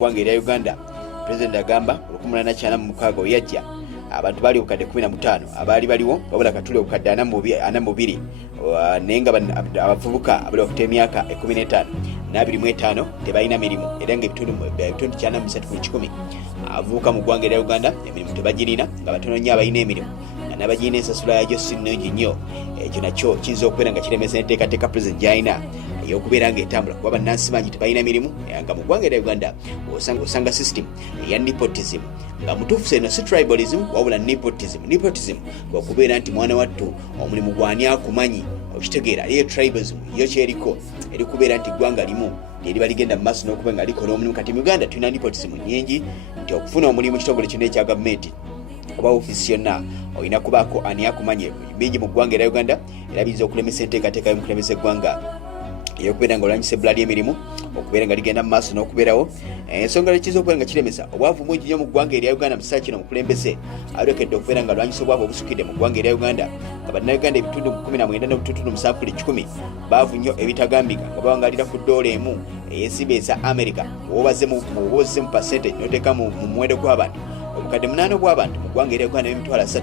Ggwanga erya Uganda President agamba 1896 yajja abantu bali obukadde 15 abaali baliwo wabula katuli obukadde 42 naye nga abavubuka abali okuta emyaka 15 n'abiri tebalina mirimu era nga ebitundu 93 ku 100 avubuka mu ggwanga erya Uganda emirimu tebagirina nga batono nnyo abalina emirimu nga n'abagirina ensasula yagyo si nnungi nnyo. Ekyo nakyo kiyinza okubeera nga kiremesa enteekateeka President gy'alina ey'okubeera ng'etambula kuba bannansi bangi tebalina mirimu nga mu ggwanga erya Uganda osanga system eya nepotism nga mutuufu eno si tribalism wabula nepotism okubeera nti mwana wattu omulimu gwani akumanyi okitegeera ye tribalism yo kyeriko eri kubeera nti ggwanga limu lyeriba ligenda mu maaso n'okuba nga likola omulimu. Kati mu Uganda tulina nepotism nyingi nti okufuna omulimu kitongole kyonna ekya gavumenti oba ofiisi yonna olina kubaako ani akumanye bingi mu ggwanga erya Uganda era biyinza okulemesa enteekateeka y'omukulemesa eggwanga eyokubeera nga olwanyisa ebbula ly'emirimu okubeera nga ligenda mu maaso n'okubeerawo. Ensonga lwekiyinza okubeera nga kiremesa obwavu bungi nnyo mu ggwanga erya Uganda mu kiseera kino mukulembeze alekedde okubeera nga alwanyisa obwavu obusukidde mu ggwanga erya Uganda nga bannayuganda ebitundu 19.7 baavu nnyo ebitagambika nga bawangalira ku ddoola emu ey'ensimbi eza America obaze mu percentage n'oteeka mu muwendo gw'abantu obukadde 8 bw'abantu mu ggwanga erya Uganda n'emitwalo 3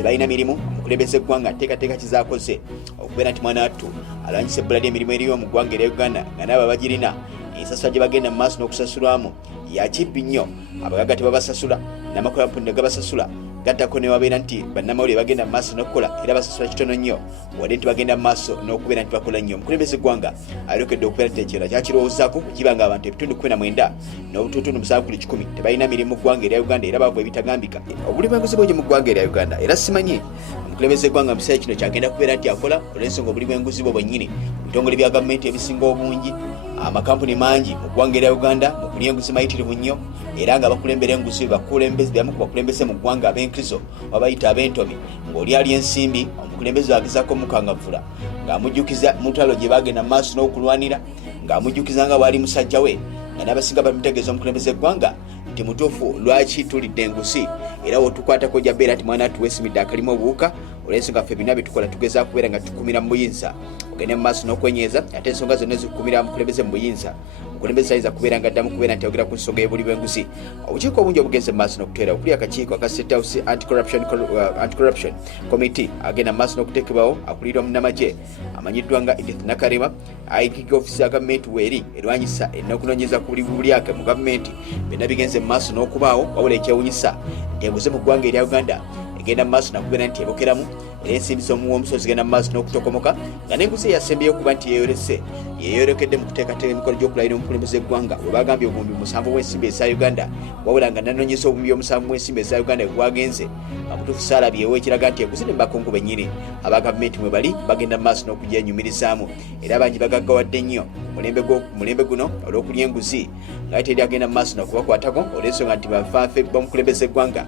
tebalina mirimu. Omukulembeze eggwanga nteekateeka kizaakoze okubeera nti mwana wattu alwanyisa ebbula ly'emirimu eriyo mu ggwanga erya Uganda nga n'abo bagirina ensasula gye bagenda mu maaso n'okusasulwamu yakibbi nnyo. Abagagga tebabasasula n'amakulampuni ne gabasasula gattako ne wabeera nti bannamawulire bagenda mu maaso n'okukola era basasula kitono nnyo wadde nti bagenda mu maaso n'okubeera nti bakola nnyo. Omukulembeze eggwanga alekedde okubeera nti ekirala kyakirowoozaako kiba nga abantu ebitundu 19 n'obutundu 7 ku 10 tebalina mirimu mu ggwanga erya Uganda era baavu ebitagambika. Obuli bwenguzi bungi mu ggwanga erya Uganda era simanyi omukulembeze eggwanga mu kiseera kino kyagenda kubeera nti akola olw'ensonga obuli bwenguzi bwo bwennyini mu bitongole bya gavumenti ebisinga obungi amakampuni mangi mu ggwanga erya Uganda mu kulya enguzi mayitirivu nnyo era nga bakulembera enguzi bamu ku bakulembeze mu ggwanga ab'enkizo babayita ab'entomi ng'oli ali ensimbi omukulembeze agezaako mukangavvula ng'amujjukiza mu ttalo gye bagenda mu maaso n'okulwanira ng'amujjukiza nga bwali musajja we nga n'abasinga bamutegeeza omukulembeze eggwanga nti mutuufu lwaki tulidde enguzi era wotukwatako jja beera nti mwana wattu weesimidde akalimu obuwuka olw'ensonga ffe bina bitukola tugezaa kubeera nga tukumira mu buyinza ogende mu maaso n'okwenyeeza ate ensonga zonna zikumira mukulembeze mu buyinza. Omukulembeze ayinza kubeera nga addamu kubeera nti ayogera ku nsonga y'obuli bw'enguzi. Obukiiko obungi obugenze mu maaso n'okuteera okuli akakiiko aka State House Anti-Corruption Committee agenda mu maaso n'okuteekebwawo akulirwa munnamagye amanyiddwa nga Edith Nakalema ayikika ofiisi ya gavumenti weeri erwanyisa n'okunoonyeza ku buli bulyake mu gavumenti byonna bigenze mu maaso n'okubaawo wabula ekyewunyisa nti enguzi mu ggwanga erya Uganda egenda mu maaso nakubeera nti ebokeramu era ensimbi z'omusozi zigenda mu maaso n'okutokomoka nga n'enguzi eyasembeyo okuba nti yeeyolekedde mu kuteekateeka emikolo gy'okulayira omukulembeze eggwanga we bagambye obumbi 7 bw'ensimbi eza Uganda wabula nga nanoonyesa obumbi 7 bw'ensimbi eza Uganda bwe bwagenze amutuufu saalabyewo ekiraga nti enguzi ne bakungu bennyini aba gavumenti mwe bali bagenda mu maaso n'okugyenyumirizaamu era abangi bagaggawadde nnyo mulembe guno olw'okulya enguzi nga teri agenda mu maaso n'okubakwatako olw'ensonga nti bavaafe bamukulembeze eggwanga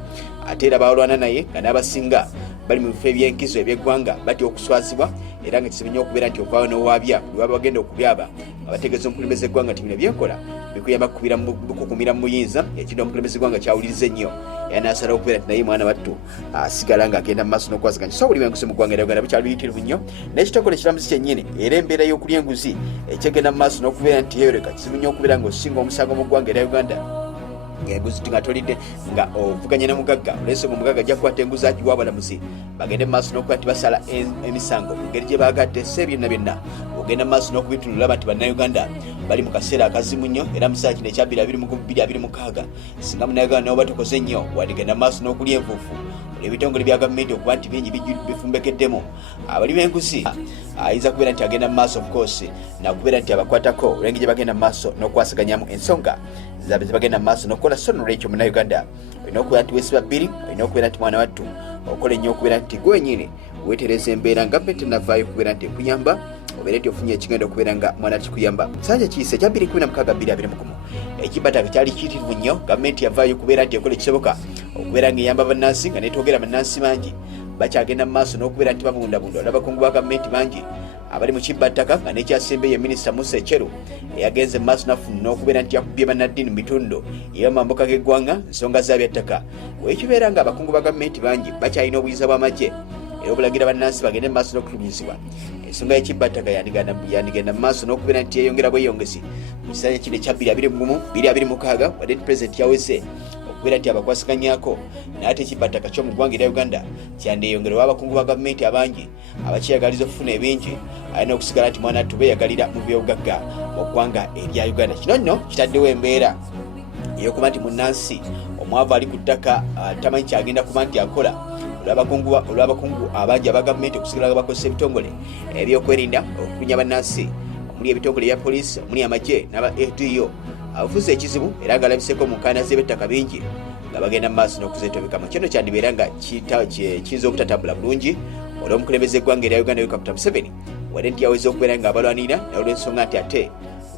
ate era balwana naye nga n'abasinga bali mu bifo eby'enkizo eby'eggwanga batya okuswazibwa era nga kisobola nnyo okubeera nti ovaawo n'owaabya bwe baba bagenda okubyaba nga bategeeza omukulembeze eggwanga nti bino byenkola bikuyamba kukumira mu buyinza ekindi omukulembeze eggwanga kyawulirize nnyo era n'asalawo okubeera nti naye mwana wattu asigala ng'agenda mu maaso n'okwazaganya so buli bwenguzi mu ggwanga erya Uganda bukyali buyitirivu nnyo n'ekitongole ekiramuzi kyennyini era embeera y'okulya enguzi ekyegenda mu maaso n'okubeera nti yeeyoleka kizibu nnyo okubeera ng'osinga omusango mu ggwanga erya Uganda enguzi nga tolidde nga ovuganya ne mugagga olw'ensonga omugagga ajja kukwata enguzi agiwa abalamuzi bagende mu maaso n'okuba nti basala emisango mu ngeri gye baagadde se byonna ogenda mu maaso n'okubitulula nti bannayuganda bali mu kaseera akazimu nnyo era mu kiseera kino ekya 2026 singa munnayuganda nabo batokoze nnyo wadigenda mu maaso n'okulya envuufu ebitongole bya gavumenti okuba nti bingi bifumbekeddemu abali b'enguzi ayinza kubeera nti agenda mu maaso of course nakubeera nti abakwatako olw'engeri gye bagenda mu maaso n'okwasaganyamu ensonga zabe ze bagenda mu maaso n'okukola so nolwekyo munnayuganda olina okubeera nti weesiba bbiri olina okubeera nti mwana wattu okola ennyo okubeera nti gwenyini weetereza embeera nga gavumenti navaayo okubeera nti ekuyamba obeera nti ofunye ekigenda okubeera nga mwana kikuyamba. Sanja kiyise ekya 2016 ekibbata kyali kiyitirivu nnyo gavumenti yavaayo okubeera nti ekola ekisoboka okubeera ng'eyamba bannansi nga neetwogera bannansi bangi bakyagenda mu maaso n'okubeera nti babundabunda n'abakungu ba gavumenti bangi abali mu kibbattaka nga n'ekyasembeyo minisita Musa Echeru eyagenze mu maaso n'okubeera nti yakubye bannaddiini mu bitundu ey'amambuka g'eggwanga nsonga za byattaka weekibeera nga abakungu ba gavumenti bangi bakyalina obuyiza bw'amagye era obulagira bannansi bagende mu maaso n'okutulugunyizibwa ensonga y'ekibbattaka yandigenda mu maaso n'okubeera nti yeyongera bweyongezi mu kisanja kino ekya 2026 wadde pulezidenti yaweze okubeera nti abakwasiganyako naye ate ekibbattaka ky'omu ggwanga erya Uganda kyandeyongera abakungu ba gavumenti abangi abakyeyagaliza okufuna ebingi alina okusigala nti mwana attu beeyagalira mu byobugagga mu ggwanga erya Uganda. Kino nno kitaddewo embeera eyokuba nti munnansi omwavu ali ku ttaka tamanyi kyagenda kuba nti akola olw'abakungu abangi aba gavumenti okusigala nga bakozesa ebitongole ebyokwerinda okukunya bannansi omuli ebitongole bya poliisi omuli amagye n'aba ADO abafuzi ekizibu era nga alabiseeko mu nkaayana z'eby'ettaka bingi nga bagenda mu maaso n'okuzeetobekamu. Kino kyandibeera nga kiyinza obutatambula bulungi olw'omukulembeze eggwanga erya Uganda Yoweri Kaguta Museveni wadde nti yaweza okubeera nga abalwanirira naye olw'ensonga nti ate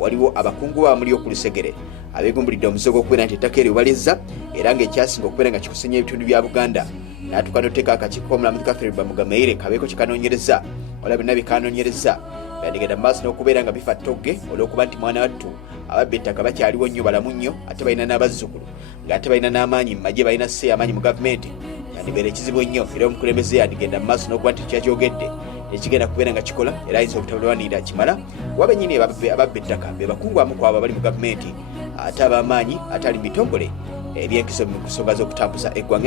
waliwo abakungu bamuli okulusegere abeegumbulidde omuze gw'okubeera nti ettaka eryo balizza era ng'ekyasinga okubeera nga kikusinya ebitundu bya Buganda n'atuuka n'oteeka akakiiko k'omulamuzi Catherine Bamugameire kabeeko kikanoonyereza wala byonna bikanoonyereza yandigenda mu maaso n'okubeera nga bifa ttogge olw'okuba nti mwana wattu ababba ettaka bakyaliwo nnyo balamu nnyo ate balina n'abazzukulu ng'ate balina n'amaanyi mu magye balina amaanyi mu gavumenti yandibeera ekizibu nnyo era omukulembeze yandigenda mu maaso n'okuba nti kyakyogedde ekigenda kubeera nga kikola era ayinza obutalwanirira kimala kuba bennyini ababba ettaka be bakungu amu kwabo abali mu gavumenti ate ab'amaanyi ate ali mu bitongole eby'enkiso mu nsonga z'okutambuza eggwanga.